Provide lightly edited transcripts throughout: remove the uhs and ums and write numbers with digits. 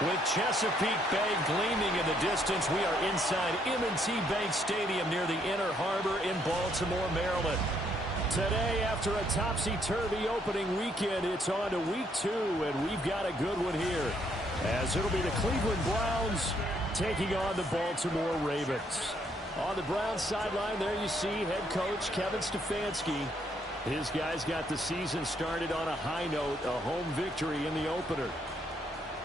With Chesapeake Bay gleaming in the distance, we are inside M&T Bank Stadium near the Inner Harbor in Baltimore, Maryland. Today, after a topsy-turvy opening weekend, it's on to week 2, and we've got a good one here, as it'll be the Cleveland Browns taking on the Baltimore Ravens. On the Browns sideline, there you see head coach Kevin Stefanski. His guys got the season started on a high note, a home victory in the opener.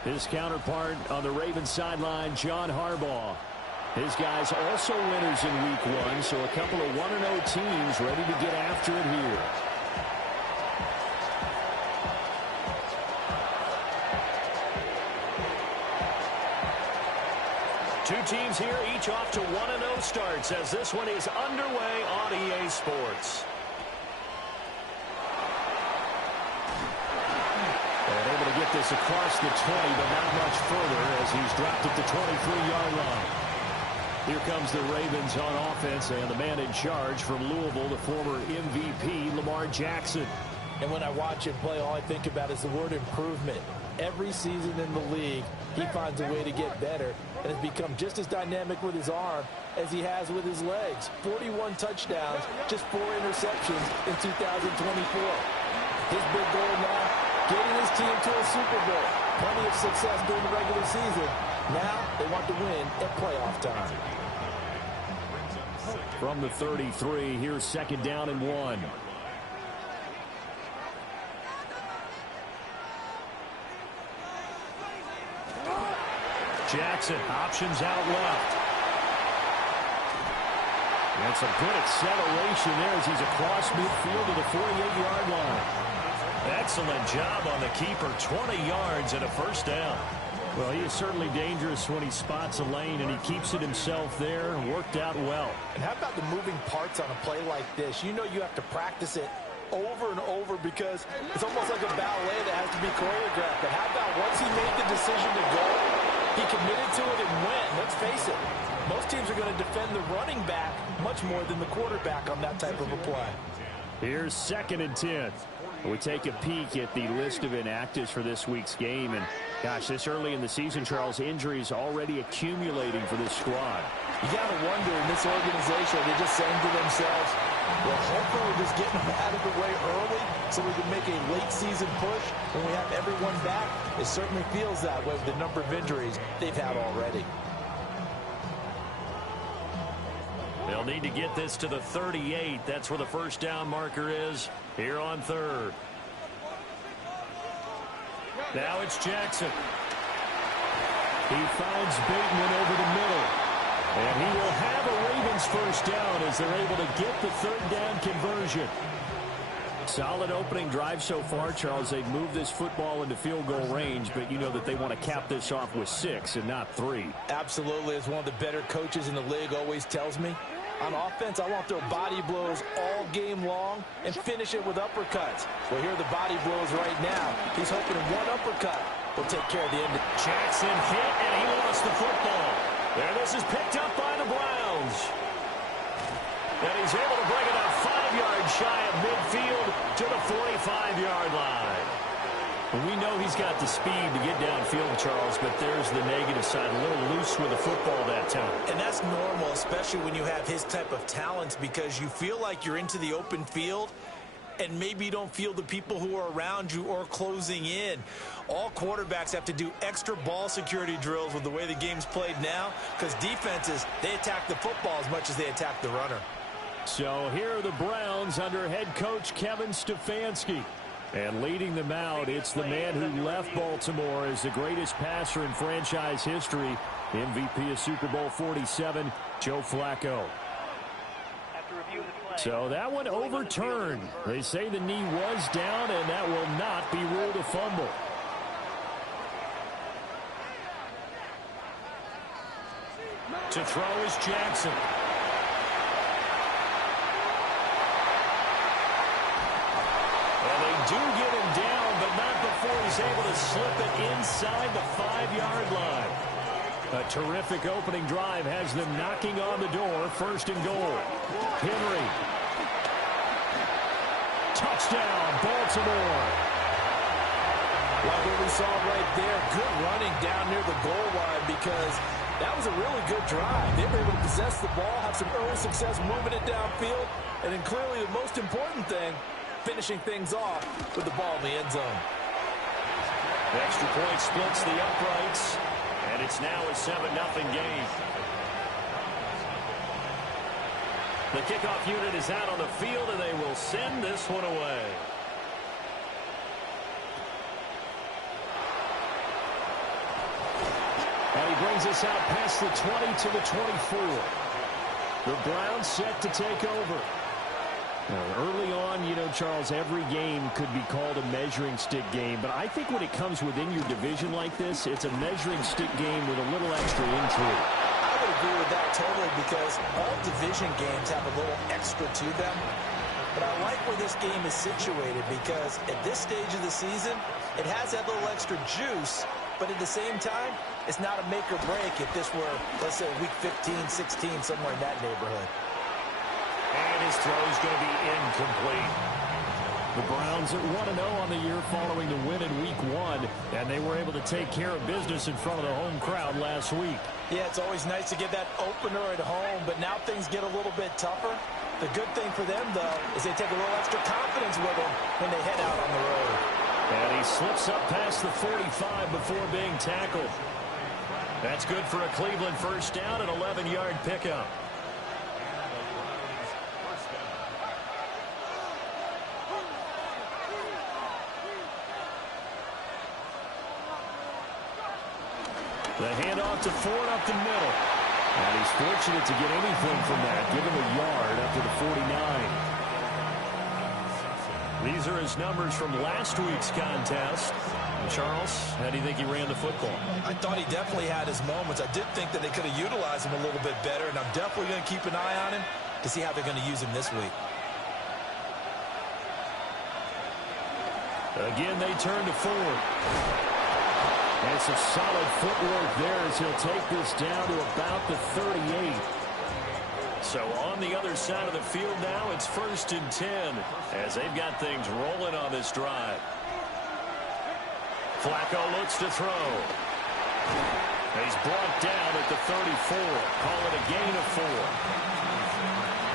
His counterpart on the Ravens sideline, John Harbaugh. His guys also winners in week 1, so a couple of 1-0 teams ready to get after it here. Two teams here, each off to 1-0 starts as this one is underway on EA Sports. And able to get this across the 20, but not much further as he's dropped at the 23-yard line. Here comes the Ravens on offense, and the man in charge from Louisville, the former MVP, Lamar Jackson. And when I watch him play, all I think about is the word improvement. Every season in the league, he finds a way to get better and has become just as dynamic with his arm as he has with his legs. 41 touchdowns, just 4 interceptions in 2024. His big goal now, getting his team to a Super Bowl. Plenty of success during the regular season. Now they want to win at playoff time. From the 33, here's 2nd down and 1. Jackson, options out left. And some good acceleration there as he's across midfield to the 48-yard line. Excellent job on the keeper, 20 yards and a first down. Well, he is certainly dangerous when he spots a lane, and he keeps it himself there. Worked out well. And how about the moving parts on a play like this? You know you have to practice it over and over because it's almost like a ballet that has to be choreographed. But how about once he made the decision to go, he committed to it and went. Let's face it, most teams are going to defend the running back much more than the quarterback on that type of a play. Here's 2nd and 10. We take a peek at the list of inactives for this week's game. And, gosh, this early in the season, Charles, injuries already accumulating for this squad. You got to wonder in this organization, they're just saying to themselves, well, hopefully we're just getting them out of the way early so we can make a late season push when we have everyone back. It certainly feels that way with the number of injuries they've had already. They'll need to get this to the 38. That's where the first down marker is here on 3rd. Now it's Jackson. He finds Bateman over the middle. And he will have a Ravens first down as they're able to get the 3rd down conversion. Solid opening drive so far, Charles. They've moved this football into field goal range, but you know that they want to cap this off with 6 and not 3. Absolutely. As one of the better coaches in the league always tells me, on offense, I want to throw body blows all game long and finish it with uppercuts. Well, here are the body blows right now. He's hoping one uppercut will take care of the end. Jackson hit, and he lost the football. And this is picked up by the Browns. And he's able to bring it up 5 yards shy of midfield to the 45-yard line. We know he's got the speed to get downfield, Charles, but there's the negative side. A little loose with the football that time. And that's normal, especially when you have his type of talents, because you feel like you're into the open field and maybe you don't feel the people who are around you or closing in. All quarterbacks have to do extra ball security drills with the way the game's played now, because defenses, they attack the football as much as they attack the runner. So here are the Browns under head coach Kevin Stefanski. And leading them out, it's the man who left Baltimore as the greatest passer in franchise history, MVP of Super Bowl 47, Joe Flacco. So that one overturned. They say the knee was down, and that will not be ruled a fumble. To throw is Jackson. And they do get him down, but not before he's able to slip it inside the 5-yard line. A terrific opening drive has them knocking on the door. 1st and goal. Henry. Touchdown, Baltimore. Like what we saw right there, good running down near the goal line because that was a really good drive. They were able to possess the ball, have some early success moving it downfield, and then clearly the most important thing, finishing things off with the ball in the end zone. The extra point splits the uprights, and it's now a 7-0 game. The kickoff unit is out on the field, and they will send this one away. And he brings us out past the 20 to the 24. The Browns set to take over. Early on, you know, Charles, every game could be called a measuring stick game. But I think when it comes within your division like this, it's a measuring stick game with a little extra intrigue. I would agree with that totally because all division games have a little extra to them. But I like where this game is situated because at this stage of the season, it has that little extra juice. But at the same time, it's not a make or break if this were, let's say, week 15, 16, somewhere in that neighborhood. And his throw is going to be incomplete. The Browns at 1-0 on the year following the win in week 1, and they were able to take care of business in front of the home crowd last week. Yeah, it's always nice to get that opener at home, but now things get a little bit tougher. The good thing for them, though, is they take a little extra confidence with them when they head out on the road. And he slips up past the 45 before being tackled. That's good for a Cleveland first down, an 11-yard pickup. The handoff to Ford up the middle. And he's fortunate to get anything from that. Give him a yard up to the 49. These are his numbers from last week's contest. And Charles, how do you think he ran the football? I thought he definitely had his moments. I did think that they could have utilized him a little bit better, and I'm definitely going to keep an eye on him to see how they're going to use him this week. Again, they turn to Ford. And some solid footwork there as he'll take this down to about the 38. So on the other side of the field now, it's 1st and 10 as they've got things rolling on this drive. Flacco looks to throw. He's brought down at the 34. Call it a gain of 4.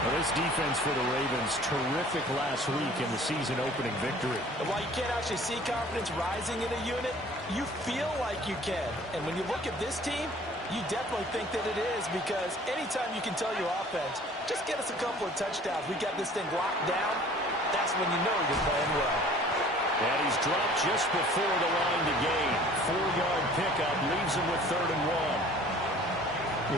Well, this defense for the Ravens, terrific last week in the season-opening victory. And while you can't actually see confidence rising in a unit, you feel like you can. And when you look at this team, you definitely think that it is because anytime you can tell your offense, just get us a couple of touchdowns, we got this thing locked down, that's when you know you're playing well. And he's dropped just before the line to gain. 4-yard pickup leaves him with 3rd and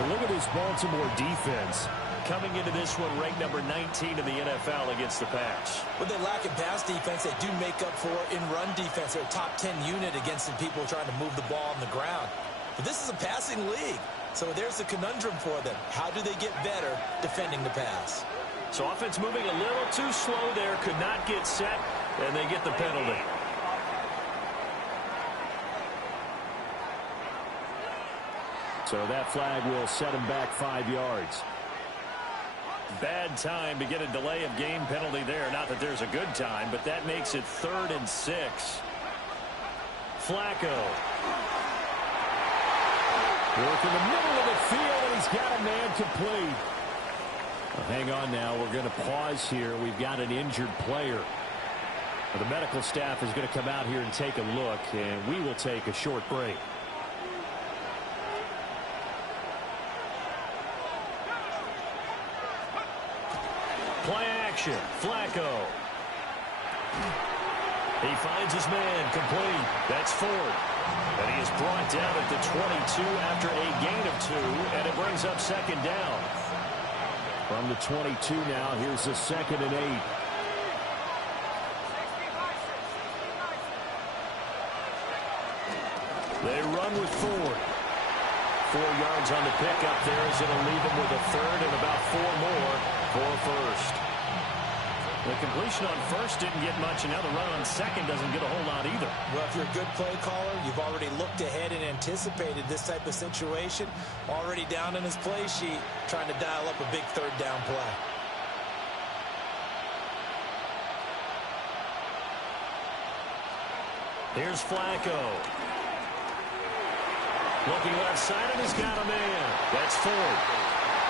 1. Look at this Baltimore defense. Coming into this one, ranked number 19 in the NFL against the pass. When they lack in pass defense, they do make up for in run defense. They're a top 10 unit against some people trying to move the ball on the ground. But this is a passing league, so there's a conundrum for them. How do they get better defending the pass? So offense moving a little too slow there, could not get set, and they get the penalty. So that flag will set him back 5 yards. Bad time to get a delay of game penalty there. Not that there's a good time, but that makes it 3rd and 6. Flacco. Work in the middle of the field, and he's got a man complete. Well, hang on now. We're going to pause here. We've got an injured player. The medical staff is going to come out here and take a look, and we will take a short break. Play action. Flacco. He finds his man complete. That's Ford. And he is brought down at the 22 after a gain of 2, and it brings up 2nd down. From the 22 now, here's the 2nd and 8. They run with Ford. 4 yards on the pickup there as it'll leave him with a 3rd and about 4 more for 1st. The completion on 1st didn't get much, and now the run on 2nd doesn't get a whole lot either. Well, if you're a good play caller, you've already looked ahead and anticipated this type of situation. Already down in his play sheet, trying to dial up a big 3rd down play. Here's Flacco. Looking left side, and he's got a man. That's Ford.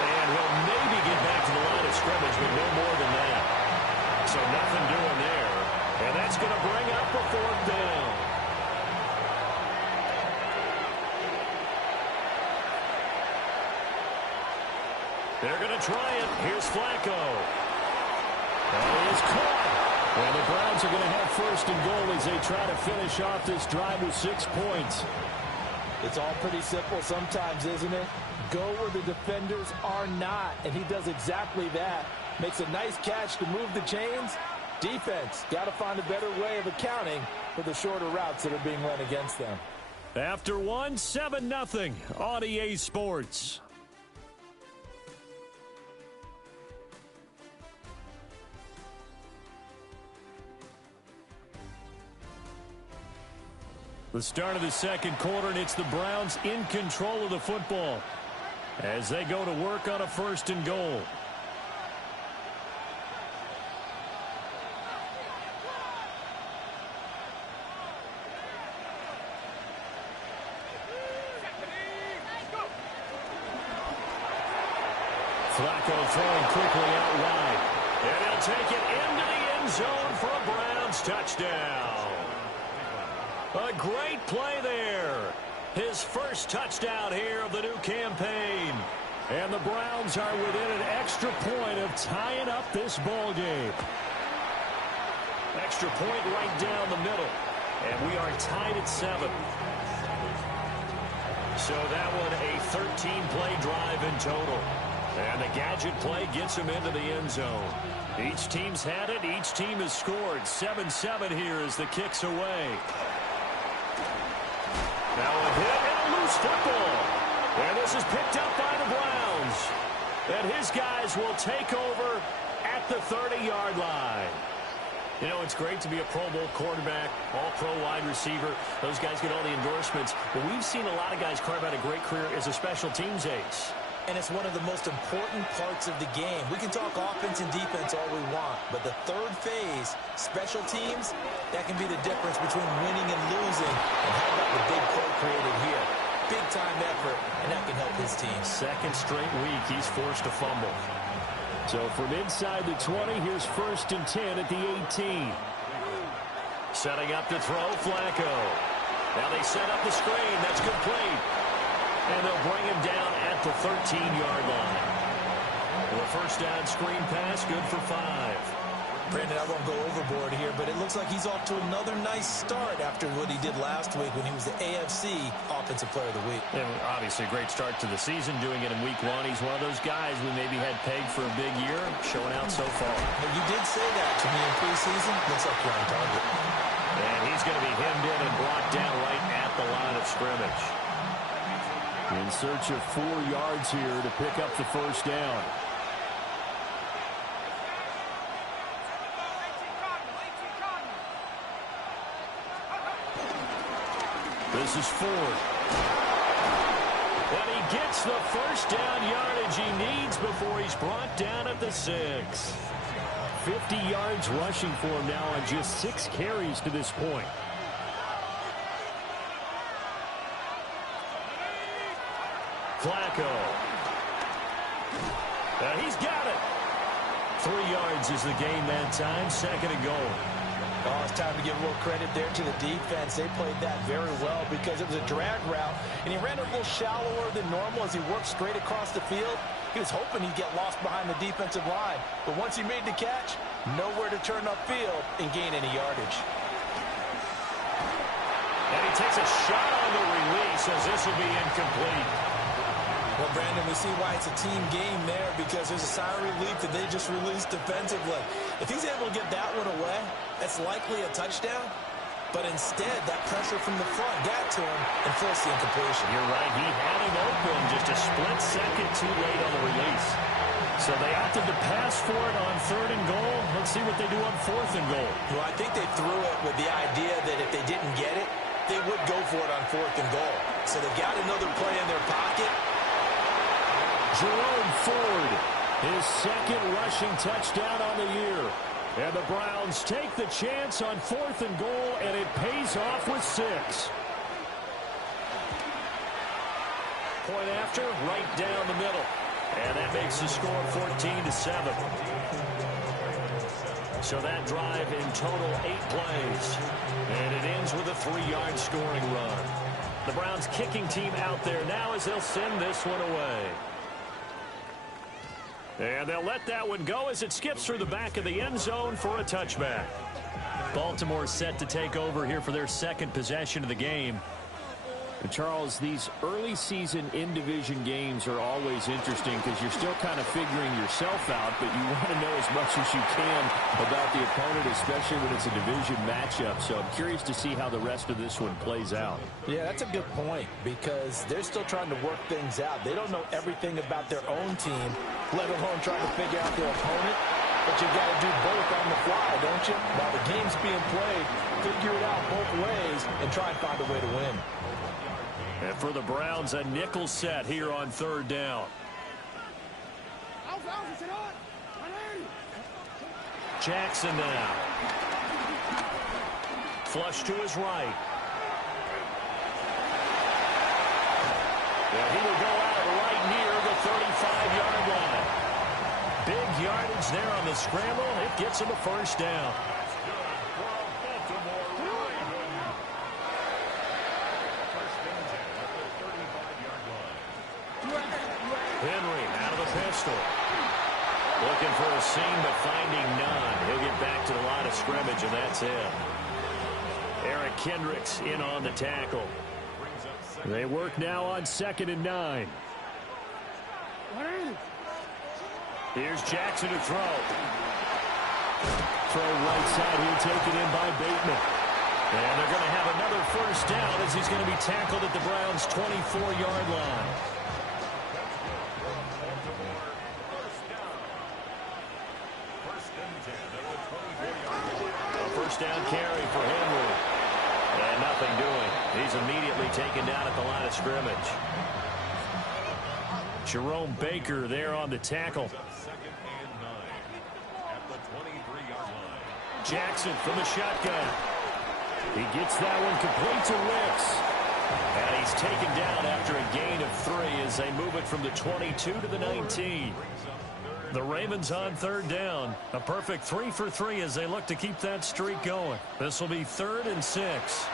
And he'll maybe get back to the line of scrimmage, but no more than that. So nothing doing there. And that's going to bring up a fourth down. They're going to try it. Here's Flacco. That is caught. And the Browns are going to have first and goal as they try to finish off this drive with 6 points. It's all pretty simple sometimes, isn't it? Go where the defenders are not, and he does exactly that. Makes a nice catch to move the chains. Defense, got to find a better way of accounting for the shorter routes that are being run against them. After one, 7-0 on EA Sports. The start of the second quarter, and it's the Browns in control of the football as they go to work on a first and goal. Flacco throwing quickly out wide. And he'll take it into the end zone for a Browns touchdown. A great play there. His first touchdown here of the new campaign. And the Browns are within an extra point of tying up this ball game. Extra point right down the middle. And we are tied at 7. So that one a 13-play drive in total. And the gadget play gets him into the end zone. Each team's had it. Each team has scored. 7-7 here as the kick's away. Now a hit and a loose football. And this is picked up by the Browns. And his guys will take over at the 30-yard line. You know, it's great to be a Pro Bowl quarterback, all-pro wide receiver. Those guys get all the endorsements. But we've seen a lot of guys carve out a great career as a special teams ace. And it's one of the most important parts of the game. We can talk offense and defense all we want, but the third phase, special teams, that can be the difference between winning and losing. And how about the big play created here? Big-time effort, and that can help his team. Second straight week, he's forced a fumble. So from inside the 20, here's first and 10 at the 18. Setting up to throw, Flacco. Now they set up the screen. That's complete. And they'll bring him down at the 13-yard line. The first down screen pass, good for 5. Brandon, I won't go overboard here, but it looks like he's off to another nice start after what he did last week when he was the AFC Offensive Player of the Week. And obviously a great start to the season, doing it in week 1. He's one of those guys we maybe had pegged for a big year, showing out so far. But you did say that to me in preseason. Looks like you're on target. And he's going to be hemmed in and brought down right at the line of scrimmage. In search of 4 yards here to pick up the first down. This is Ford. And he gets the first down yardage he needs before he's brought down at the 6. 50 yards rushing for him now on just 6 carries to this point. Flacco. And he's got it. 3 yards is the gain that time. Second and goal. Oh, it's time to give a little credit there to the defense. They played that very well because it was a drag route, and he ran it a little shallower than normal as he worked straight across the field. He was hoping he'd get lost behind the defensive line, but once he made the catch, nowhere to turn upfield and gain any yardage. And he takes a shot on the release as this will be incomplete. Well, Brandon, we see why it's a team game there because there's a sigh of relief that they just released defensively. If he's able to get that one away, that's likely a touchdown. But instead, that pressure from the front got to him and forced the incompletion. You're right. He had him open just a split second too late on the release. So they opted to pass for it on 3rd and goal. Let's see what they do on 4th and goal. Well, I think they threw it with the idea that if they didn't get it, they would go for it on 4th and goal. So they got another play in their pocket. Jerome Ford, his second rushing touchdown on the year. And the Browns take the chance on 4th and goal, and it pays off with 6. Point after, right down the middle. And that makes the score 14-7. So that drive in total 8 plays. And it ends with a 3-yard scoring run. The Browns kicking team out there now as they'll send this one away. And they'll let that one go as it skips through the back of the end zone for a touchback. Baltimore set to take over here for their second possession of the game. And Charles, these early season in-division games are always interesting because you're still kind of figuring yourself out, but you want to know as much as you can about the opponent, especially when it's a division matchup. So I'm curious to see how the rest of this one plays out. Yeah, that's a good point because they're still trying to work things out. They don't know everything about their own team, let alone trying to figure out their opponent. But you got to do both on the fly, don't you? While the game's being played, figure it out both ways and try and find a way to win. And for the Browns, a nickel set here on 3rd down. Jackson now. Flush to his right. And he will go out right near the 35-yard line. Big yardage there on the scramble. It gets him a 1st down. Henry out of the pistol. Looking for a seam, but finding none. He'll get back to the line of scrimmage, and that's it. Eric Kendricks in on the tackle. They work now on 2nd and 9. Here's Jackson to throw. Throw right side here, taken in by Bateman. And they're going to have another 1st down as he's going to be tackled at the Browns' 24-yard line. Down carry for Henry. And nothing doing. He's immediately taken down at the line of scrimmage. Jerome Baker there on the tackle. Jackson from the shotgun. He gets that one complete to Wicks. And he's taken down after a gain of 3 as they move it from the 22 to the 19. The Ravens on 3rd down. A perfect 3 for 3 as they look to keep that streak going. This will be 3rd and 6.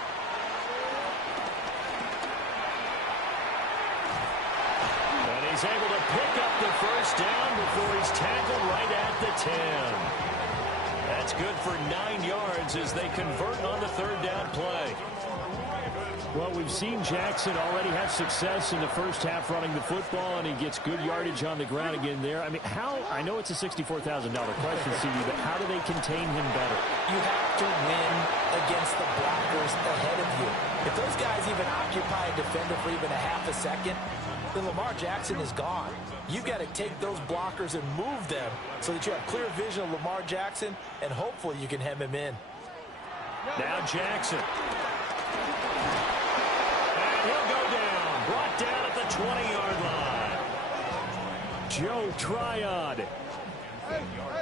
And he's able to pick up the 1st down before he's tackled right at the 10. That's good for 9 yards as they convert on the 3rd down play. Well, we've seen Jackson already have success in the first half running the football, and he gets good yardage on the ground again there. I mean, I know it's a $64,000 question, CD, but how do they contain him better? You have to win against the blockers ahead of you. If those guys even occupy a defender for even a half a second, then Lamar Jackson is gone. You've got to take those blockers and move them so that you have clear vision of Lamar Jackson, and hopefully you can hem him in. Now Jackson. He'll go down, brought down at the 20-yard line. Joe Tryon.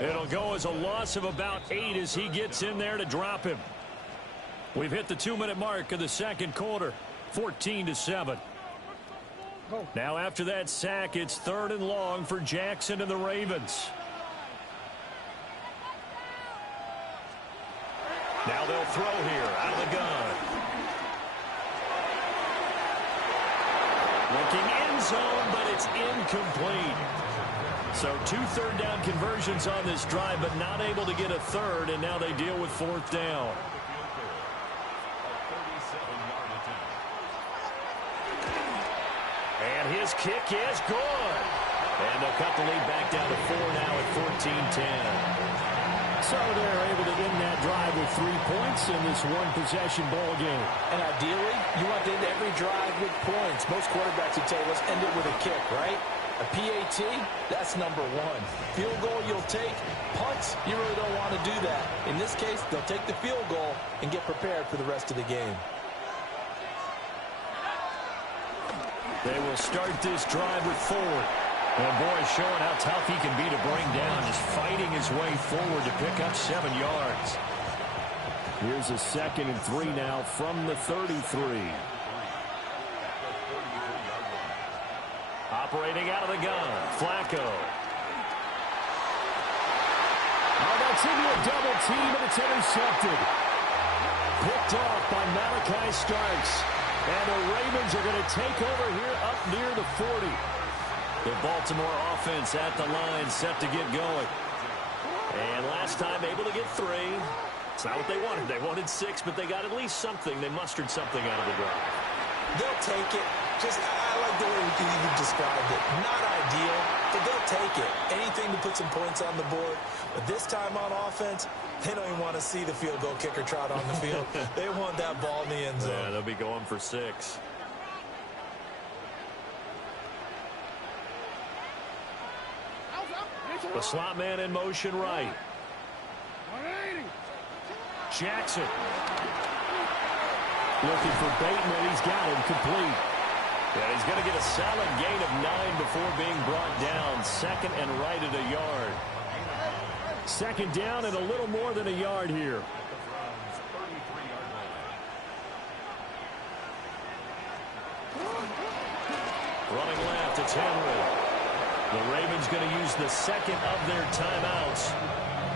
It'll go as a loss of about 8 as he gets in there to drop him. We've hit the 2-minute mark of the second quarter, 14-7. Now after that sack, it's 3rd and long for Jackson and the Ravens. Now they'll throw here out of the gun. Looking end zone, but it's incomplete. So 2 third down conversions on this drive, but not able to get a 3rd, and now they deal with 4th down. And his kick is good. And they'll cut the lead back down to 4 now at 14-10. So they're able to end that drive with 3 points in this one-possession ball game. And ideally, you want to end every drive with points. Most quarterbacks would say, let's end it with a kick, right? A PAT, that's number 1. Field goal you'll take. Punts, you really don't want to do that. In this case, they'll take the field goal and get prepared for the rest of the game. They will start this drive with 4. And boy, showing how tough he can be to bring down, just fighting his way forward to pick up 7 yards. Here's a 2nd and 3 now from the 33. Operating out of the gun, Flacco. Oh, that's into a double team, and it's intercepted. Picked off by Malachi Starks. And the Ravens are going to take over here up near the 40. The Baltimore offense at the line, set to get going. And last time able to get 3. It's not what they wanted. They wanted 6, but they got at least something. They mustered something out of the drive. They'll take it. I like the way you described it. Not ideal, but they'll take it. Anything to put some points on the board. But this time on offense, they don't even want to see the field goal kicker trot on the field. They want that ball in the end zone. Yeah, they'll be going for 6. The slot man in motion right. Jackson. Looking for Bateman. He's got him complete. Yeah, he's going to get a solid gain of 9 before being brought down. 2nd and right at a yard. 2nd down and a little more than a yard here. Running left, it's Henry. The Ravens going to use the 2nd of their timeouts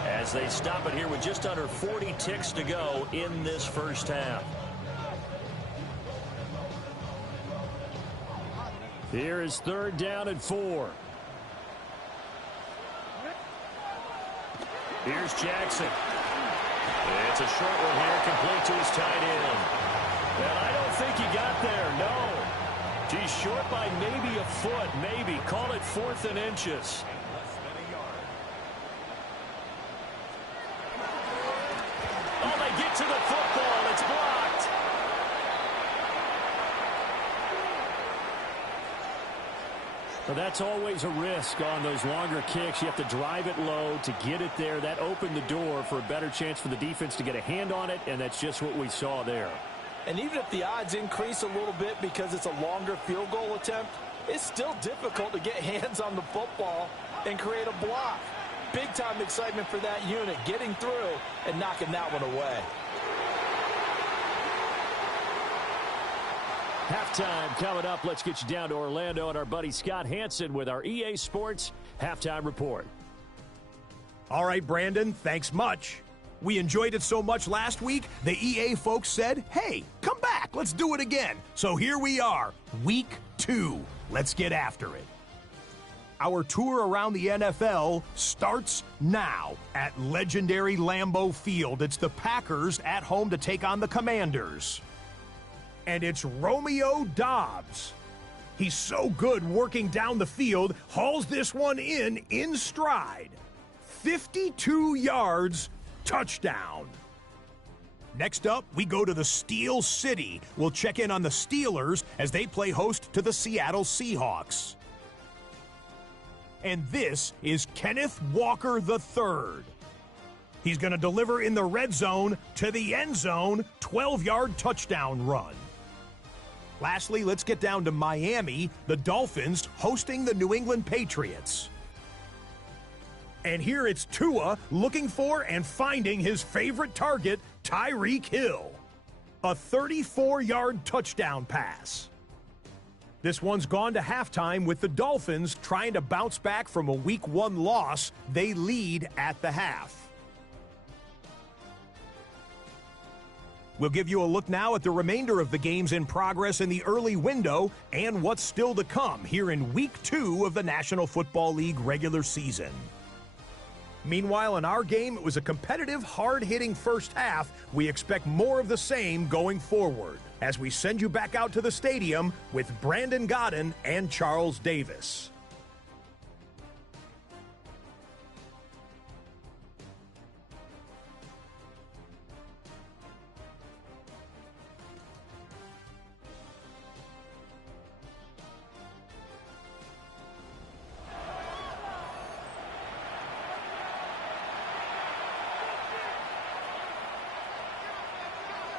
as they stop it here with just under 40 ticks to go in this first half. Here is 3rd down and 4. Here's Jackson. It's a short one here, complete to his tight end. And I don't think he got there, no. He's short by maybe a foot, maybe. Call it 4th and inches. Oh, they get to the football. It's blocked. Well, that's always a risk on those longer kicks. You have to drive it low to get it there. That opened the door for a better chance for the defense to get a hand on it, and that's just what we saw there. And even if the odds increase a little bit because it's a longer field goal attempt, it's still difficult to get hands on the football and create a block. Big-time excitement for that unit, getting through and knocking that one away. Halftime coming up. Let's get you down to Orlando and our buddy Scott Hansen with our EA Sports Halftime Report. All right, Brandon, thanks much. We enjoyed it so much last week, the EA folks said, hey, come back, let's do it again. So here we are, week 2. Let's get after it. Our tour around the NFL starts now at legendary Lambeau Field. It's the Packers at home to take on the Commanders. And it's Romeo Doubs. He's so good working down the field, hauls this one in stride. 52 yards, touchdown. Next up, we go to the Steel City. We'll check in on the Steelers as they play host to the Seattle Seahawks. And this is Kenneth Walker III. He's going to deliver in the red zone to the end zone, 12-yard touchdown run. Lastly, let's get down to Miami, the Dolphins hosting the New England Patriots. And here it's Tua looking for and finding his favorite target, Tyreek Hill. A 34-yard touchdown pass. This one's gone to halftime with the Dolphins trying to bounce back from a Week 1 loss. They lead at the half. We'll give you a look now at the remainder of the games in progress in the early window and what's still to come here in Week 2 of the National Football League regular season. Meanwhile, in our game, it was a competitive, hard-hitting first half. We expect more of the same going forward as we send you back out to the stadium with Brandon Godden and Charles Davis.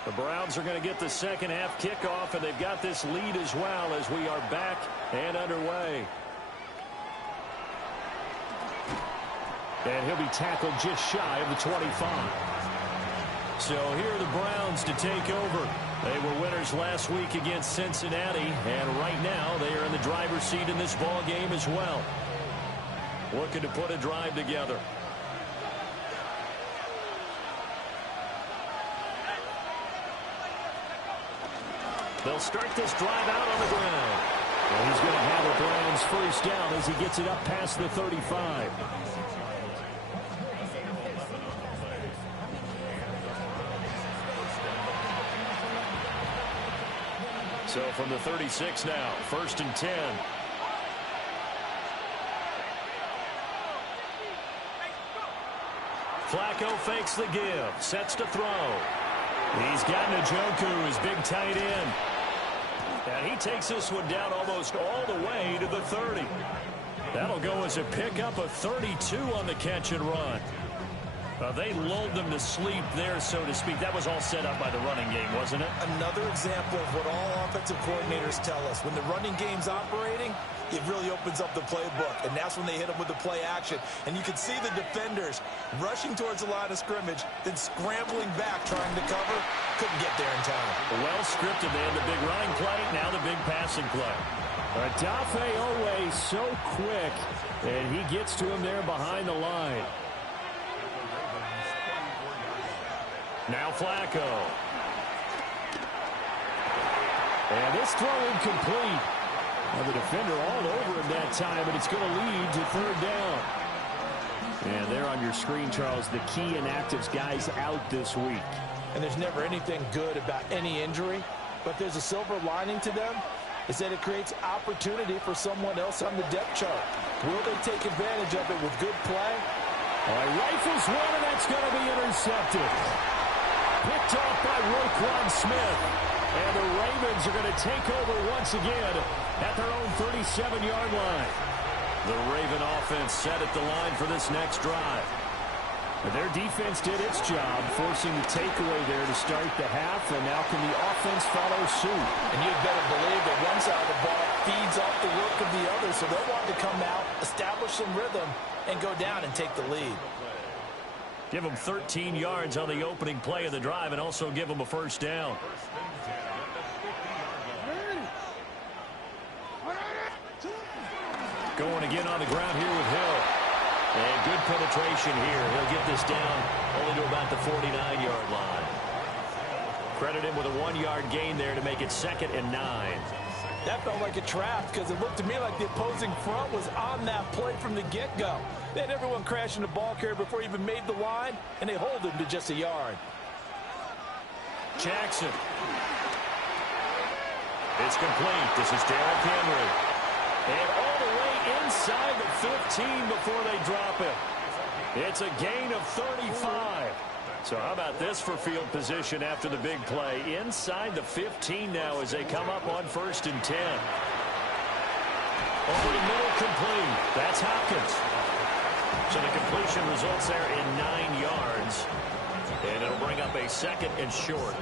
The Browns are going to get the second half kickoff, and they've got this lead as well as we are back and underway. And he'll be tackled just shy of the 25. So here are the Browns to take over. They were winners last week against Cincinnati, and right now they are in the driver's seat in this ball game as well. Looking to put a drive together. They'll start this drive out on the ground. And he's going to have a Browns first down as he gets it up past the 35. So from the 36 now, 1st and 10. Flacco fakes the give, sets to throw. He's got Njoku, his big tight end. And he takes this one down almost all the way to the 30. That'll go as a pickup of 32 on the catch and run. They lulled them to sleep there, so to speak. That was all set up by the running game, wasn't it? Another example of what all offensive coordinators tell us. When the running game's operating, it really opens up the playbook, and that's when they hit them with the play action. And you can see the defenders rushing towards the line of scrimmage, then scrambling back, trying to cover. Couldn't get there in time. Well scripted. They had the big running play, now the big passing play. Dafe always so quick, and he gets to him there behind the line. Now Flacco. And this throw incomplete. Now the defender all over him that time, and it's going to lead to 3rd down. And there on your screen, Charles, the key inactives guys out this week. And there's never anything good about any injury, but there's a silver lining to them. Is that it creates opportunity for someone else on the depth chart. Will they take advantage of it with good play? All right, rifles one, and that's going to be intercepted. Picked off by Roquan Smith. And the Ravens are going to take over once again at their own 37-yard line. The Raven offense set at the line for this next drive. But their defense did its job, forcing the takeaway there to start the half, and now can the offense follow suit? And you'd better believe that one side of the ball feeds off the work of the other, so they'll want to come out, establish some rhythm, and go down and take the lead. Give them 13 yards on the opening play of the drive and also give them a first down. Going again on the ground here with Hill. And good penetration here. He'll get this down only to about the 49-yard line. Credit him with a 1-yard gain there to make it 2nd and 9. That felt like a trap because it looked to me like the opposing front was on that play from the get-go. They had everyone crashing the ball carrier before he even made the line, and they hold him to just a yard. Jackson. It's complete. This is Derrick Henry. And all the way inside the 15 before they drop it. It's a gain of 35. So how about this for field position after the big play? Inside the 15 now as they come up on 1st and 10. Over the middle, complete. That's Hopkins. So the completion results there in 9 yards. And it'll bring up a 2nd and short.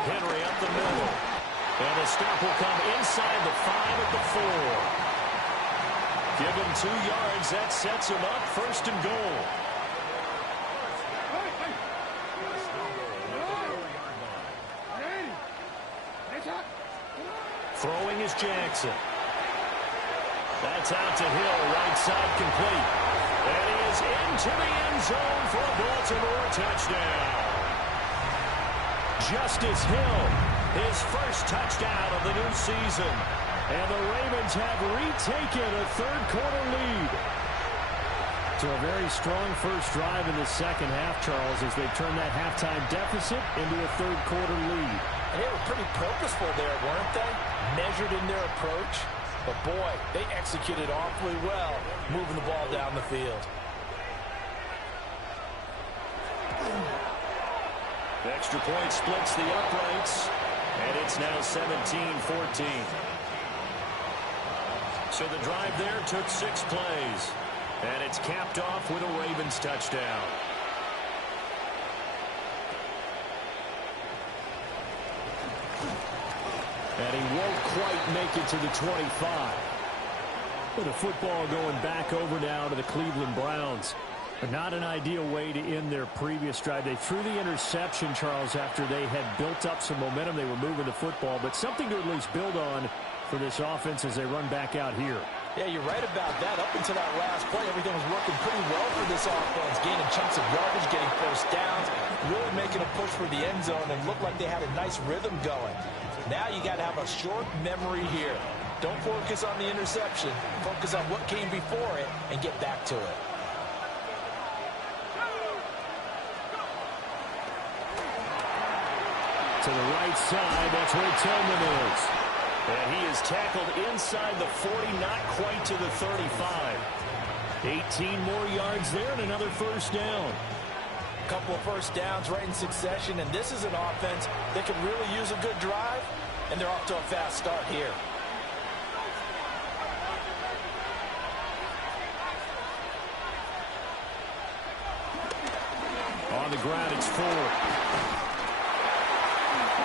Henry up the middle. And the stop will come inside the 5 at the 4. Give him 2 yards. That sets him up 1st and goal. Throwing is Jackson. That's out to Hill. Right side complete. And he is into the end zone for a Baltimore touchdown. Justice Hill, his first touchdown of the new season. And the Ravens have retaken a third-quarter lead. So a very strong first drive in the second half, Charles, as they turn that halftime deficit into a third-quarter lead. And they were pretty purposeful there, weren't they? Measured in their approach. But, boy, they executed awfully well, moving the ball down the field. The extra point splits the uprights, and it's now 17-14. So the drive there took 6 plays, and it's capped off with a Ravens touchdown. And he won't quite make it to the 25. With the football going back over now to the Cleveland Browns. But not an ideal way to end their previous drive. They threw the interception, Charles, after they had built up some momentum. They were moving the football, but something to at least build on for this offense as they run back out here. Yeah, you're right about that. Up until that last play, everything was working pretty well for this offense. Gaining chunks of yardage, getting first downs, really making a push for the end zone, and looked like they had a nice rhythm going. Now you got to have a short memory here. Don't focus on the interception. Focus on what came before it and get back to it. To the right side, that's where Tillman is. And he is tackled inside the 40, not quite to the 35. 18 more yards there and another first down. A couple of first downs right in succession, and this is an offense that can really use a good drive, and they're off to a fast start here. On the ground, it's Ford.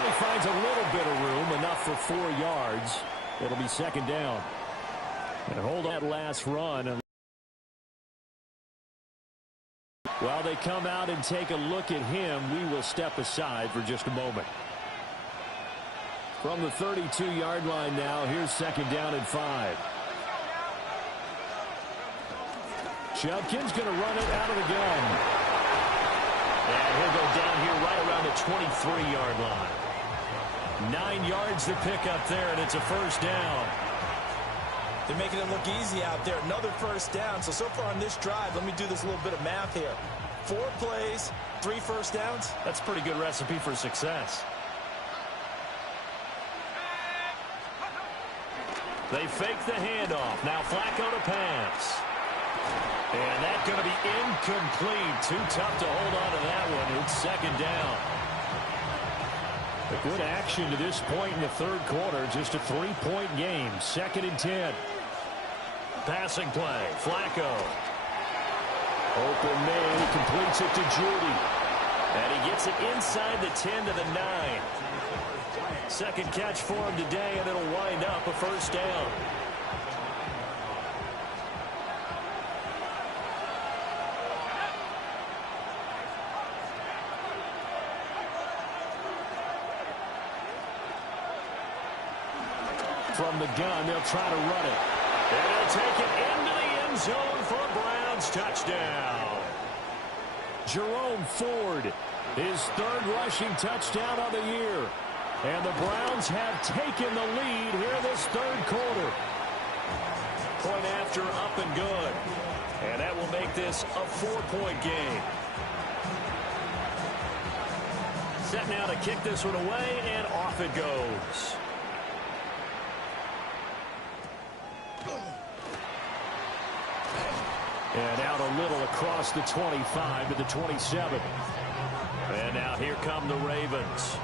He finds a little bit of room, enough for 4 yards. It'll be second down. And hold on that last run. While they come out and take a look at him, we will step aside for just a moment. From the 32-yard line now, here's second down and 5. Judkins going to run it out of the gun. And he'll go down here right around the 23-yard line. 9 yards to pick up there, and it's a first down. They're making it look easy out there. Another first down. So far on this drive, let me do this little bit of math here. 4 plays, 3 first downs. That's a pretty good recipe for success. They fake the handoff. Now Flacco to pass. And that's going to be incomplete. Too tough to hold on to that one. It's second down. A good action to this point in the third quarter. Just a 3-point game. Second and 10. Passing play. Flacco. Open man. He completes it to Judy. And he gets it inside the 10 to the 9. Second catch for him today, and it'll wind up a first down. From the gun, they'll try to run it. And they'll take it into the end zone for a Browns touchdown. Jerome Ford, his third rushing touchdown of the year. And the Browns have taken the lead here this third quarter. Point after, up and good. And that will make this a 4-point game. Set now to kick this one away, and off it goes. And out a little across the 25 to the 27. And now here come the Ravens.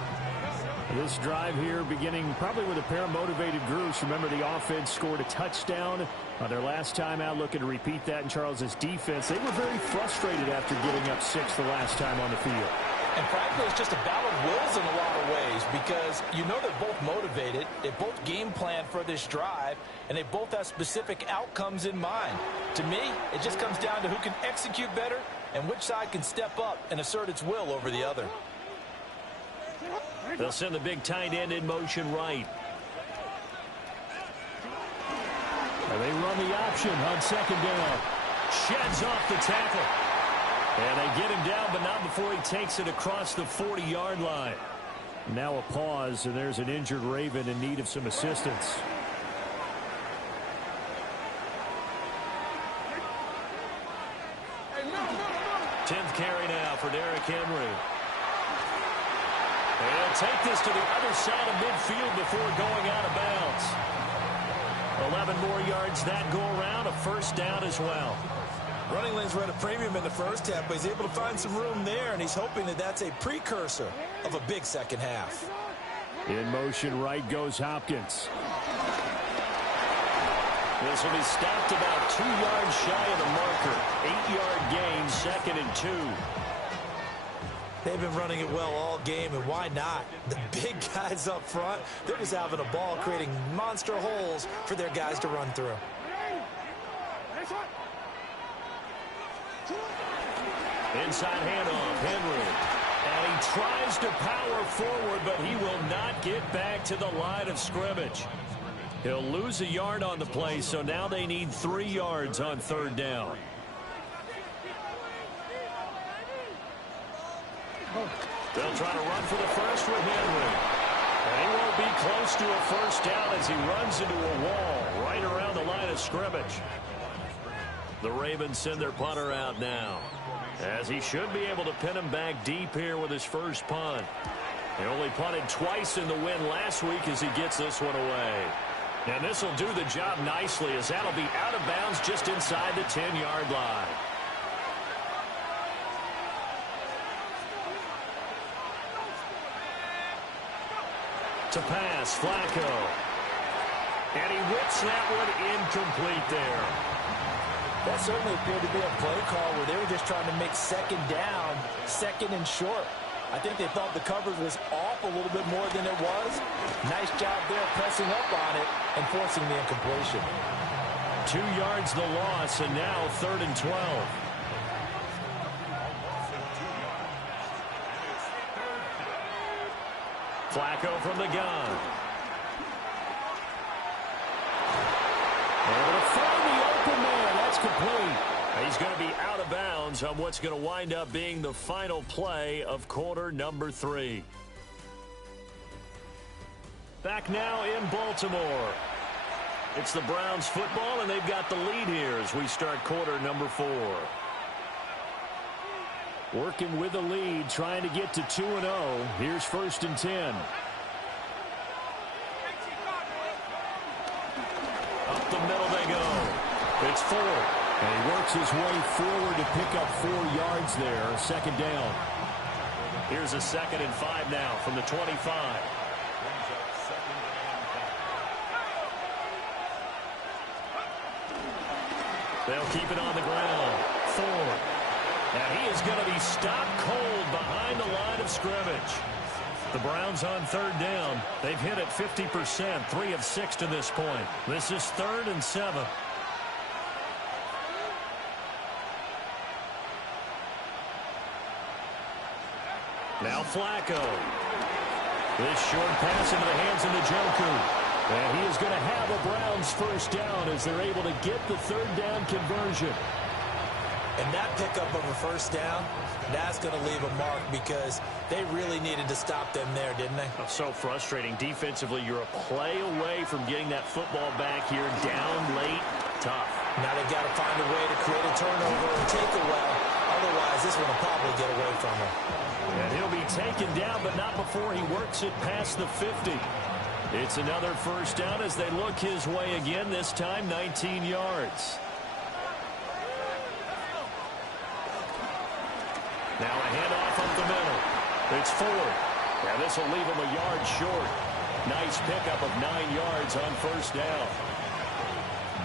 This drive here beginning probably with a pair of motivated groups. Remember, the offense scored a touchdown on their last time out. Looking to repeat that in Charles's defense. They were very frustrated after giving up 6 the last time on the field. And frankly, it's just a battle of wills in a lot of ways because you know they're both motivated. They both game plan for this drive, and they both have specific outcomes in mind. To me, it just comes down to who can execute better and which side can step up and assert its will over the other. They'll send the big tight end in motion right. And they run the option on second down. Sheds off the tackle. And they get him down, but not before he takes it across the 40-yard line. Now a pause, and there's an injured Raven in need of some assistance. Tenth carry now for Derrick Henry. And he'll take this to the other side of midfield before going out of bounds. 11 more yards that go around, a first down as well. Running lanes were at a premium in the first half, but he's able to find some room there, and he's hoping that that's a precursor of a big second half. In motion right goes Hopkins. This will be stopped about 2 yards shy of the marker. 8-yard gain, second and 2. They've been running it well all game, and why not? The big guys up front, they're just having a ball, creating monster holes for their guys to run through. Inside handoff, Henry. And he tries to power forward, but he will not get back to the line of scrimmage. He'll lose a yard on the play, so now they need 3 yards on 3rd down. They'll try to run for the first with Henry. And he won't be close to a first down as he runs into a wall right around the line of scrimmage. The Ravens send their punter out now, as he should be able to pin him back deep here with his first punt. He only punted twice in the win last week as he gets this one away. And this will do the job nicely, as that'll be out of bounds just inside the 10-yard line. To pass, Flacco. And he whips that one incomplete there. That certainly appeared to be a play call where they were just trying to make 2nd down, 2nd and short. I think they thought the coverage was off a little bit more than it was. Nice job there pressing up on it and forcing the incompletion. 2 yards the loss, and now 3rd and 12. Flacco from the gun. Able to find the open man. That's complete. He's going to be out of bounds on what's going to wind up being the final play of quarter number 3. Back now in Baltimore. It's the Browns football, and they've got the lead here as we start quarter number 4. Working with the lead, trying to get to 2-0. Here's 1st and 10. Up the middle they go. It's 4. And he works his way forward to pick up 4 yards there. 2nd down. Here's a 2nd and 5 now from the 25. They'll keep it on the ground. 4. And he is going to be stopped cold behind the line of scrimmage. The Browns on 3rd down. They've hit it 50%, 3 of 6 to this point. This is 3rd and 7. Now Flacco. This short pass into the hands of Njoku. And he is going to have a Browns first down as they're able to get the 3rd down conversion. And that pickup of a first down, that's going to leave a mark because they really needed to stop them there, didn't they? Oh, so frustrating. Defensively, you're a play away from getting that football back here. Down late, tough. Now they've got to find a way to create a turnover and take it well. Otherwise, this one will probably get away from him. And he'll be taken down, but not before he works it past the 50. It's another first down as they look his way again, this time 19 yards. Now a handoff up the middle. It's 4. Now this will leave him a yard short. Nice pickup of 9 yards on first down.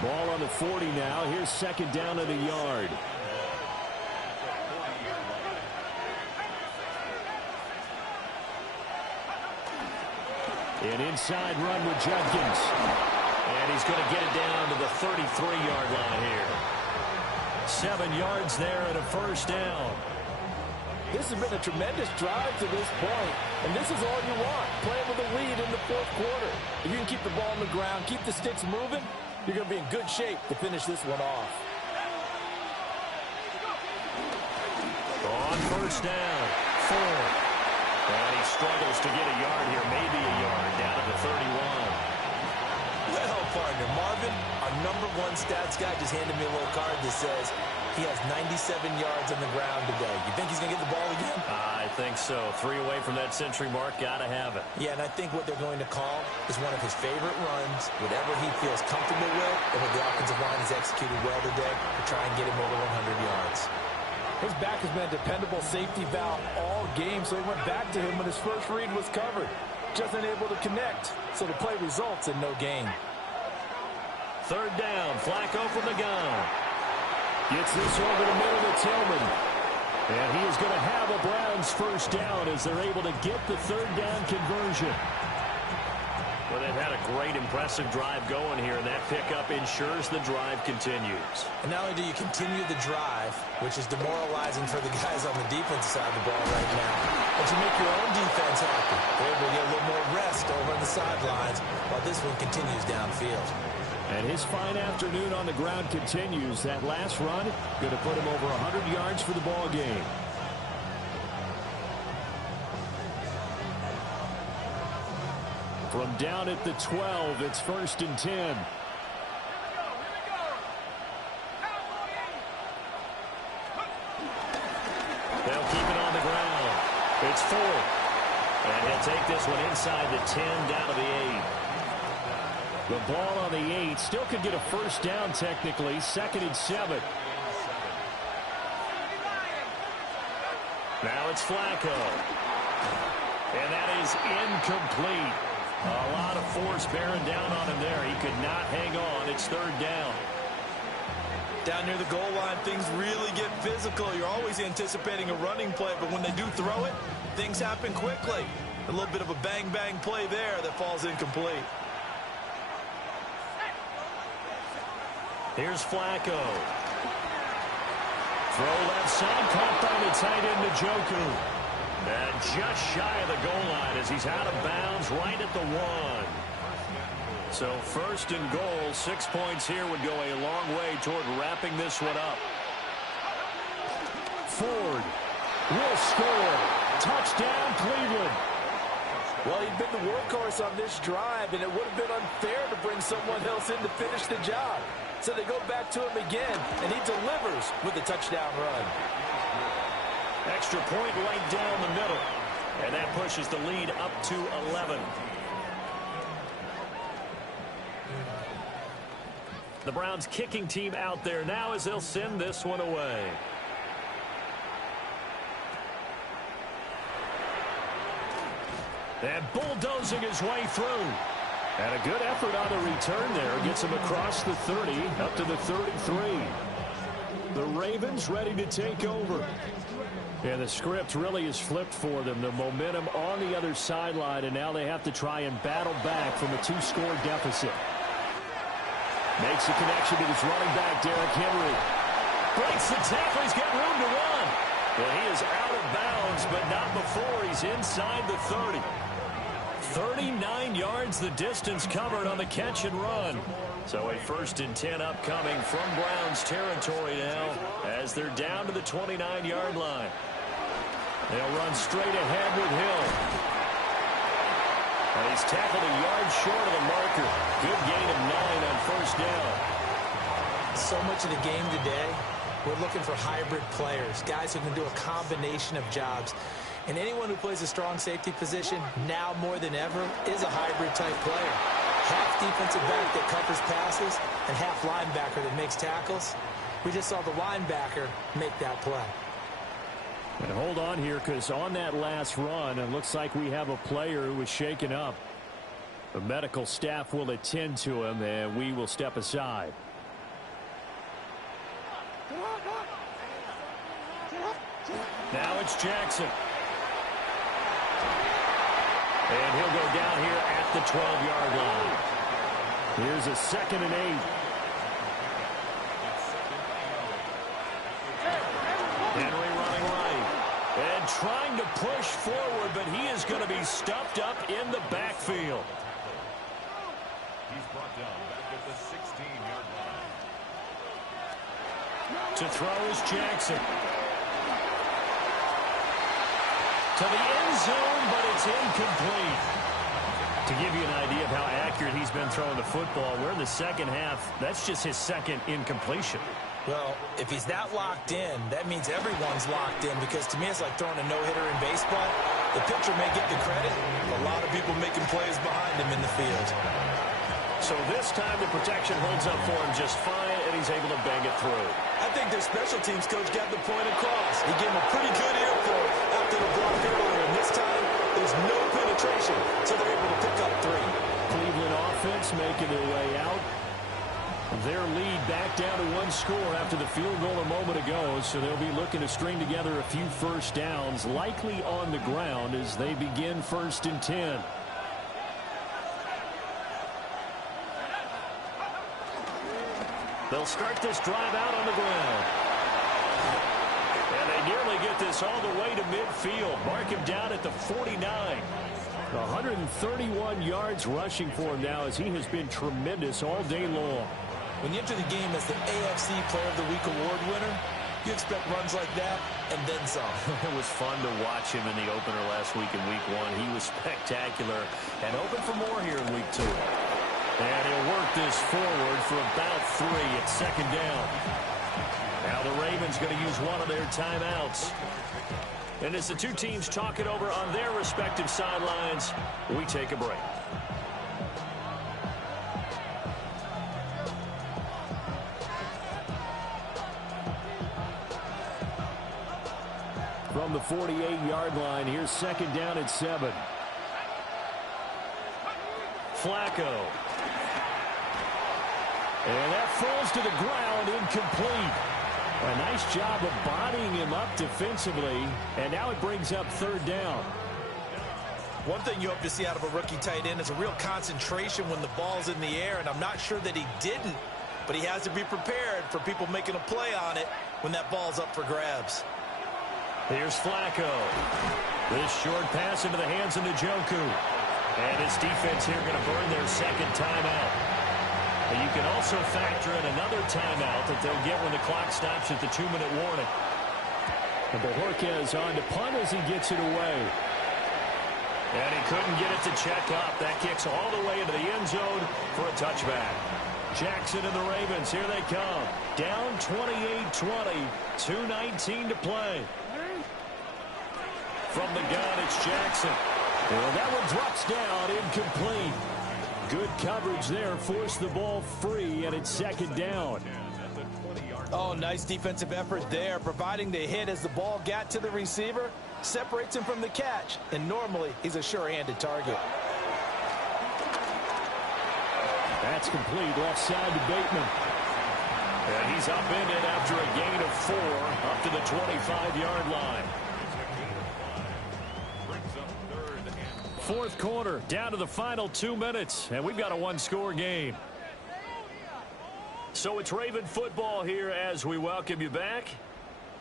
Ball on the 40 now. Here's 2nd down at a yard. An inside run with Judkins. And he's going to get it down to the 33-yard line here. 7 yards there and a first down. This has been a tremendous drive to this point, and this is all you want, playing with a lead in the 4th quarter. If you can keep the ball on the ground, keep the sticks moving, you're going to be in good shape to finish this one off. On first down, 4. And he struggles to get a yard here, maybe a yard, down to the 31. Well, partner, Marvin, our #1 stats guy just handed me a little card that says he has 97 yards on the ground today. You think he's going to get the ball again? I think so. 3 away from that century mark. Got to have it. Yeah, and I think what they're going to call is one of his favorite runs, whatever he feels comfortable with, and what the offensive line has executed well today to try and get him over 100 yards. His back has been a dependable safety valve all game, so he went back to him when his first read was covered. Just unable to connect, so the play results in no gain. 3rd down, Flacco from the gun. Gets this over the middle to Tillman. And he is going to have a Browns first down as they're able to get the third down conversion. Well, they've had a great, impressive drive going here, and that pickup ensures the drive continues. And not only do you continue the drive, which is demoralizing for the guys on the defensive side of the ball right now, but you make your own defense happy. They're able to get a little more rest over on the sidelines while this one continues downfield. And his fine afternoon on the ground continues. That last run going to put him over 100 yards for the ball game. From down at the 12, it's 1st and 10. They'll keep it on the ground. It's 4th. And he'll take this one inside the 10, down to the 8. The ball on the 8. Still could get a first down technically. 2nd and 7. Now it's Flacco. And that is incomplete. A lot of force bearing down on him there. He could not hang on. It's 3rd down. Down near the goal line, things really get physical. You're always anticipating a running play, but when they do throw it, things happen quickly. A little bit of a bang-bang play there that falls incomplete. Here's Flacco. Throw left side, caught by the tight end Njoku. And just shy of the goal line as he's out of bounds right at the 1. So 1st and goal, 6 points here would go a long way toward wrapping this one up. Ford will score. Touchdown, Cleveland. Well, he'd been the workhorse on this drive, and it would have been unfair to bring someone else in to finish the job. So they go back to him again, and he delivers with a touchdown run. Extra point right down the middle. And that pushes the lead up to 11. The Browns kicking team out there now as they'll send this one away. And bulldozing his way through. And a good effort on the return there. Gets him across the 30, up to the 33. The Ravens ready to take over. And the script really is flipped for them. The momentum on the other sideline, and now they have to try and battle back from a 2-score deficit. Makes a connection to his running back, Derrick Henry. Breaks the tackle. He's got room to run. Well, he is out of bounds, but not before he's inside the 30. 39 yards the distance covered on the catch and run. So a 1st and 10 upcoming from Browns territory now as they're down to the 29-yard line. They'll run straight ahead with Hill. And he's tackled a yard short of the marker. Good gain of 9 on 1st down. So much of the game today, we're looking for hybrid players, guys who can do a combination of jobs. And anyone who plays a strong safety position, now more than ever, is a hybrid-type player. Half defensive back that covers passes and half linebacker that makes tackles. We just saw the linebacker make that play. And hold on here, because on that last run, it looks like we have a player who was shaken up. The medical staff will attend to him, and we will step aside. Now it's Jackson. And he'll go down here at the 12-yard line. Here's a 2nd and 8. Henry running right. And trying to push forward, but he is going to be stuffed up in the backfield. He's brought down back at the 16-yard line. To throw is Jackson. To the end zone, but it's incomplete. To give you an idea of how accurate he's been throwing the football, we're in the second half. That's just his 2nd incompletion. Well, if he's that locked in, that means everyone's locked in, because to me it's like throwing a no-hitter in baseball. The pitcher may get the credit, a lot of people making plays behind him in the field. So this time the protection holds up for him just fine, and he's able to bang it through. I think their special teams coach got the point across. He gave him a pretty good earful after the block earlier, and this time there's no penetration, so they're able to pick up 3. Cleveland offense making their way out. Their lead back down to 1 score after the field goal a moment ago. goes, so they'll be looking to string together a few first downs, likely on the ground as they begin 1st and 10. They'll start this drive out on the ground. And they nearly get this all the way to midfield. Mark him down at the 49. 131 yards rushing for him now as he has been tremendous all day long. When you enter the game as the AFC Player of the Week award winner, you expect runs like that and then some. It was fun to watch him in the opener last week in Week 1. He was spectacular and open for more here in Week 2. And he'll work this forward for about 3 at 2nd down. Now the Ravens going to use one of their timeouts. And as the two teams talk it over on their respective sidelines, we take a break. From the 48-yard line, here's 2nd down at 7. Flacco. And that falls to the ground, incomplete. A nice job of bodying him up defensively, and now it brings up 3rd down. One thing you hope to see out of a rookie tight end is a real concentration when the ball's in the air, and I'm not sure that he didn't, but he has to be prepared for people making a play on it when that ball's up for grabs. Here's Flacco. This short pass into the hands of Njoku. And his defense here going to burn their 2nd timeout. And you can also factor in another timeout that they'll get when the clock stops at the 2-minute warning. And Bojorquez on to punt as he gets it away. And he couldn't get it to check up. That kicks all the way into the end zone for a touchback. Jackson and the Ravens, here they come. Down 28-20, 2:19 to play. From the gun, it's Jackson. Well, that one drops down, incomplete. Good coverage there, forced the ball free, and it's 2nd down. Oh, nice defensive effort there, providing the hit as the ball got to the receiver, separates him from the catch, and normally he's a sure-handed target. That's complete, left side to Bateman. And he's upended after a gain of 4, up to the 25-yard line. 4th quarter, down to the final 2 minutes, and we've got a 1-score game. So it's Raven football here as we welcome you back.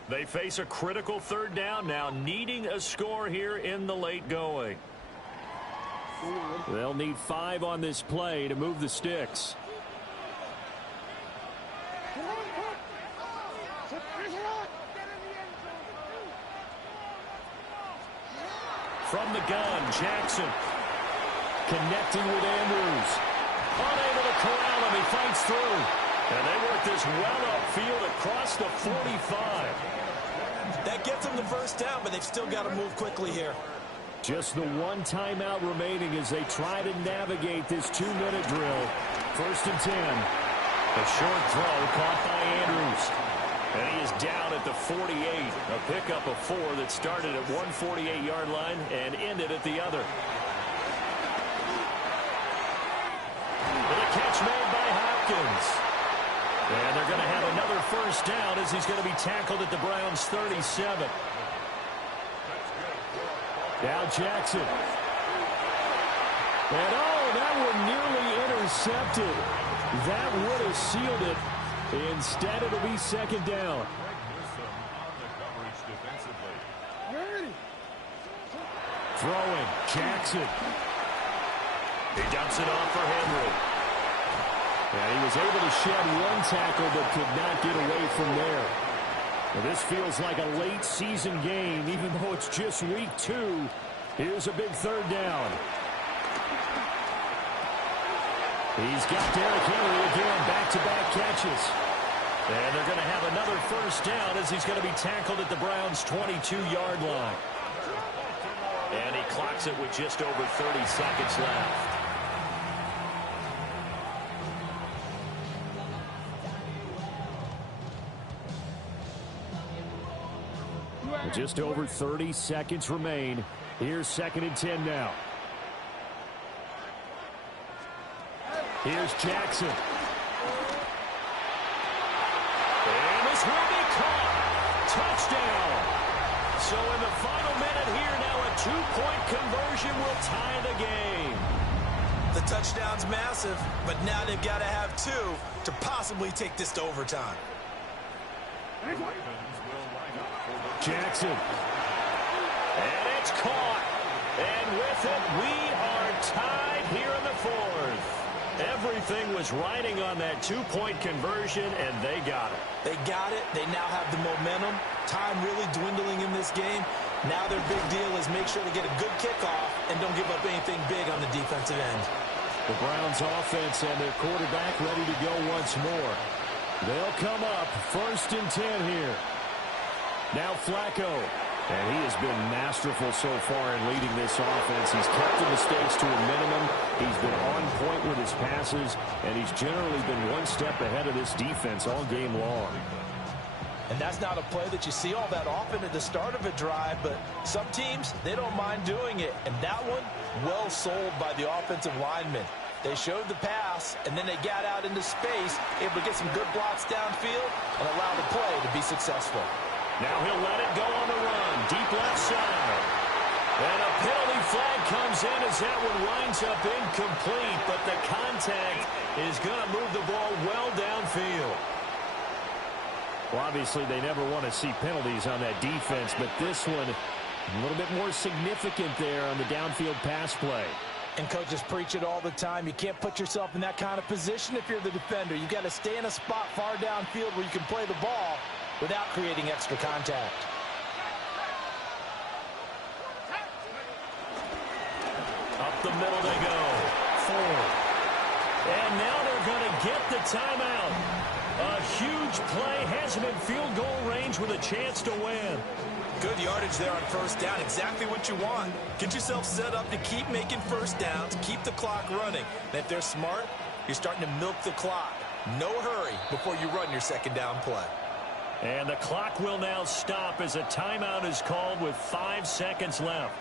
They face a critical 3rd down now, needing a score here in the late going. They'll need 5 on this play to move the sticks. From the gun, Jackson connecting with Andrews. Unable to corral him, he fights through. And they work this well upfield across the 45. That gets them the 1st down, but they've still got to move quickly here. Just the 1 timeout remaining as they try to navigate this 2-minute drill. 1st and 10. A short throw caught by Andrews. And he is down at the 48. A pickup of 4 that started at one 48-yard line and ended at the other. With a catch made by Hopkins. And they're going to have another 1st down as he's going to be tackled at the Browns' 37. Now Jackson. And that one nearly intercepted. That would have sealed it. Instead, it'll be 2nd down. Throwing, Jackson. He dumps it off for Henry. And he was able to shed 1 tackle, but could not get away from there. Well, this feels like a late season game, even though it's just week 2. Here's a big 3rd down. He's got Derrick Henry again, back-to-back catches. And they're going to have another 1st down as he's going to be tackled at the Browns' 22-yard line. And he clocks it with just over 30 seconds left. Just over 30 seconds remain. Here's 2nd and 10 now. Here's Jackson. And this will be caught. touchdown. So in the final minute here, now a two-point conversion will tie the game. The touchdown's massive, but now they've got to have two to possibly take this to overtime. Jackson. And it's caught. And with it, we are tied here in the fourth. Everything was riding on that two-point conversion, and they got it. They got it. They now have the momentum. Time really dwindling in this game. Now their big deal is make sure to get a good kickoff and don't give up anything big on the defensive end. The Browns offense and their quarterback ready to go once more. They'll come up 1st and 10 here. Now Flacco. And he has been masterful so far in leading this offense. He's kept the mistakes to a minimum. He's been on point with his passes, and he's generally been one step ahead of this defense all game long. And that's not a play that you see all that often at the start of a drive, but some teams, they don't mind doing it. And that one, well sold by the offensive lineman. They showed the pass, and then they got out into space, able to get some good blocks downfield and allow the play to be successful. Now he'll let it go on the run. Deep left side. And a penalty flag comes in as that one winds up incomplete, but the contact is going to move the ball well downfield. Well, obviously, they never want to see penalties on that defense, but this one a little bit more significant there on the downfield pass play. And coaches preach it all the time. You can't put yourself in that kind of position if you're the defender. You've got to stay in a spot far downfield where you can play the ball without creating extra contact. Up the middle they go. 4. And now they're going to get the timeout. A huge play has him in field goal range with a chance to win. Good yardage there on 1st down. Exactly what you want. Get yourself set up to keep making 1st downs, keep the clock running. And if they're smart, you're starting to milk the clock. No hurry before you run your 2nd down play. And the clock will now stop as a timeout is called with 5 seconds left.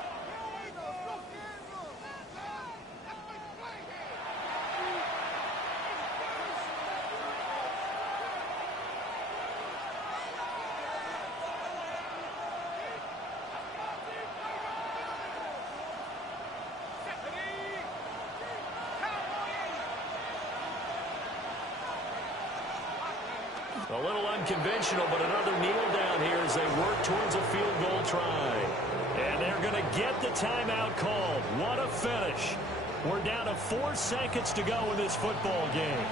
A little unconventional, but another kneel down here as they work towards a field goal try. And they're going to get the timeout called. What a finish. We're down to 4 seconds to go in this football game.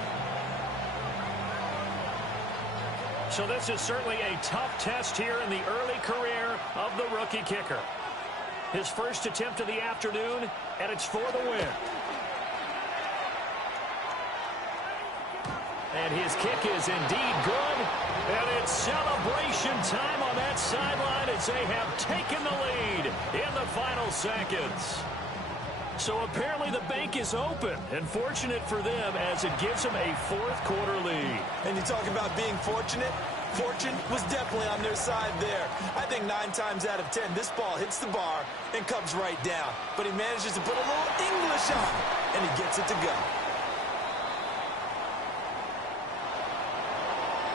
So this is certainly a tough test here in the early career of the rookie kicker. His first attempt of the afternoon, and it's for the win. And his kick is indeed good. And it's celebration time on that sideline as they have taken the lead in the final seconds. So apparently the bank is open, and fortunate for them as it gives them a 4th quarter lead. And you talk about being fortunate. Fortune was definitely on their side there. I think 9 times out of 10, this ball hits the bar and comes right down. But he manages to put a little English on it, and he gets it to go.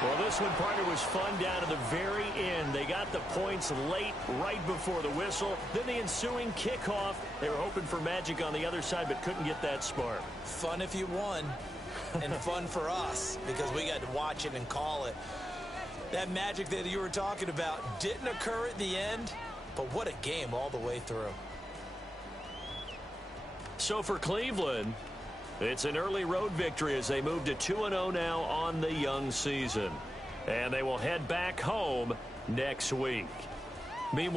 Well, this one, partner, was fun down to the very end. They got the points late, right before the whistle. Then the ensuing kickoff. They were hoping for magic on the other side, but couldn't get that spark. Fun if you won, and fun for us, because we got to watch it and call it. That magic that you were talking about didn't occur at the end, but what a game all the way through. So for Cleveland, it's an early road victory as they move to 2-0 now on the young season. And they will head back home next week. Meanwhile,